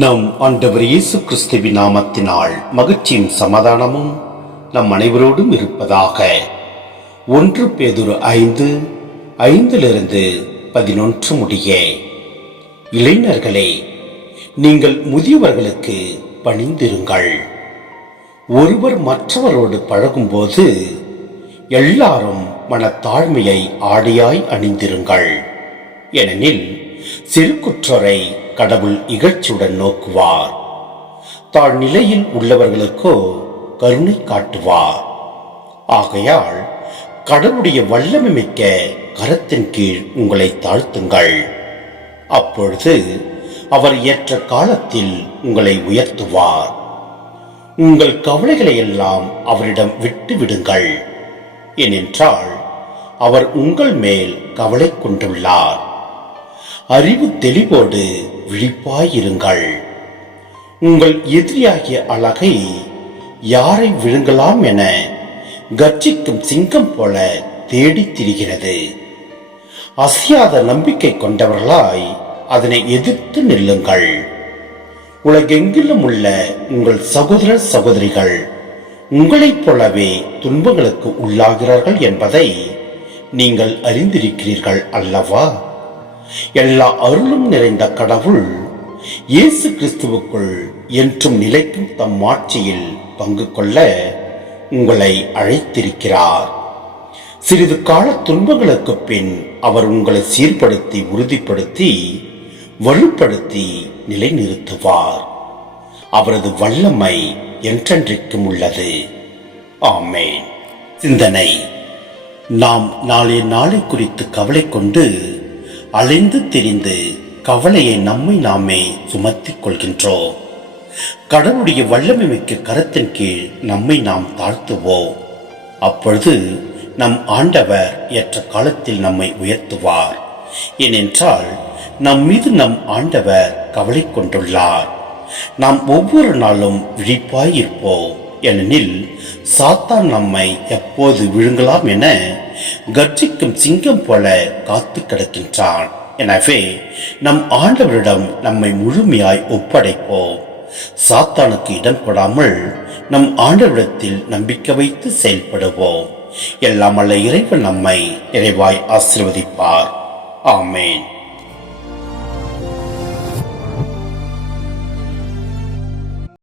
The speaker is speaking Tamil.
நம் ஆண்டவர் இயேசு கிறிஸ்துவின் நாமத்தினால் மகிழ்ச்சியும் சமாதானமும் நம் அனைவரோடும் இருப்பதாக. 1 பேதுரு 5:5-11 முடிய. இளைஞர்களே, நீங்கள் முதியவர்களுக்கு பணிந்திருங்கள். ஒருவர் மற்றவரோடு பழகும்போது எல்லாரும் மனத்தாழ்மையை ஆடையாய் அணிந்திருங்கள். ஏனெனில் சிறுகுற்றரை கடவுள் இகழ்ச்சியுடன் நோக்குவார், தாழ்நிலையில் உள்ளவர்களுக்கோ கருணை காட்டுவார். ஆகையால் கடவுளுடைய வல்லமை மிக்க கரத்தின் கீழ் உங்களை தாழ்த்துங்கள். அப்பொழுது அவர் ஏற்ற காலத்தில் உங்களை உயர்த்துவார். உங்கள் கவலைகளை எல்லாம் அவரிடம் விட்டு விடுங்கள், ஏனென்றால் அவர் உங்கள் மேல் கவலை கொண்டுள்ளார். அறிவு தெளிவோடு விழிப்பாயிருங்கள். உங்கள் எதிரியாகிய அழகை யாரை விழுங்கலாம் என கர்ஜிக்கும் சிங்கம் போல தேடித் திரிகிறது. அசையாத நம்பிக்கை கொண்டவர்களாய் அதனை எதிர்த்து நில்லுங்கள். உலகெங்கிலும் உள்ள உங்கள் சகோதர சகோதரிகள் உங்களைப் போலவே துன்பங்களுக்கு உள்ளாகிறார்கள் என்பதை நீங்கள் அறிந்திருக்கிறீர்கள் அல்லவா? எல்லா அருளும் நிறைந்த கடவுள் இயேசு கிறிஸ்துவுக்குள் என்றும் நிலைக்கும் தம் ஆட்சியில் பங்கு கொள்ள உங்களை அழைத்திருக்கிறார். சிறிது கால துன்பங்களுக்கு பின் அவர் உங்களை சீர்படுத்தி, உறுதிப்படுத்தி, வலுப்படுத்தி நிலைநிறுத்துவார். அவரது வல்லமை என்றென்றைக்கும் உள்ளது. ஆமென். சிந்தனை: நாம் நாளைய நாளை குறித்து கவலை கொண்டு அலைந்து திரிந்து கவலையை நம்மை நாமே சுமத்திக் கொள்கின்றோம். கடவுளுடைய வல்லமை மிக்க கரத்தின் கீழ் நம்மை நாம் தாழ்த்துவோம். அப்பொழுது நம் ஆண்டவர் ஏற்ற காலத்தில் நம்மை உயர்த்துவார். ஏனென்றால் நம் மீது நம் ஆண்டவர் கவலை கொண்டுள்ளார். நாம் ஒவ்வொரு நாளும் விழிப்பாயிருப்போம். ஏனெனில் சாத்தான் நம்மை எப்போது விழுங்கலாம் என கர்ஜிக்கும் சிங்கம் போல காத்து கிடக்கின்றான். எனவே நம் ஆண்டவரிடம் நம்மை முழுமையாய் ஒப்படைப்போம். சாத்தானுக்கு இடம் கொடாமல் நம் ஆண்டவரிடத்தில் நம்பிக்கை வைத்து செயல்படுவோம். எல்லாம் வல்ல இறைவன் நம்மை நிறைவாய் ஆசீர்வதிப்பார். ஆமென்.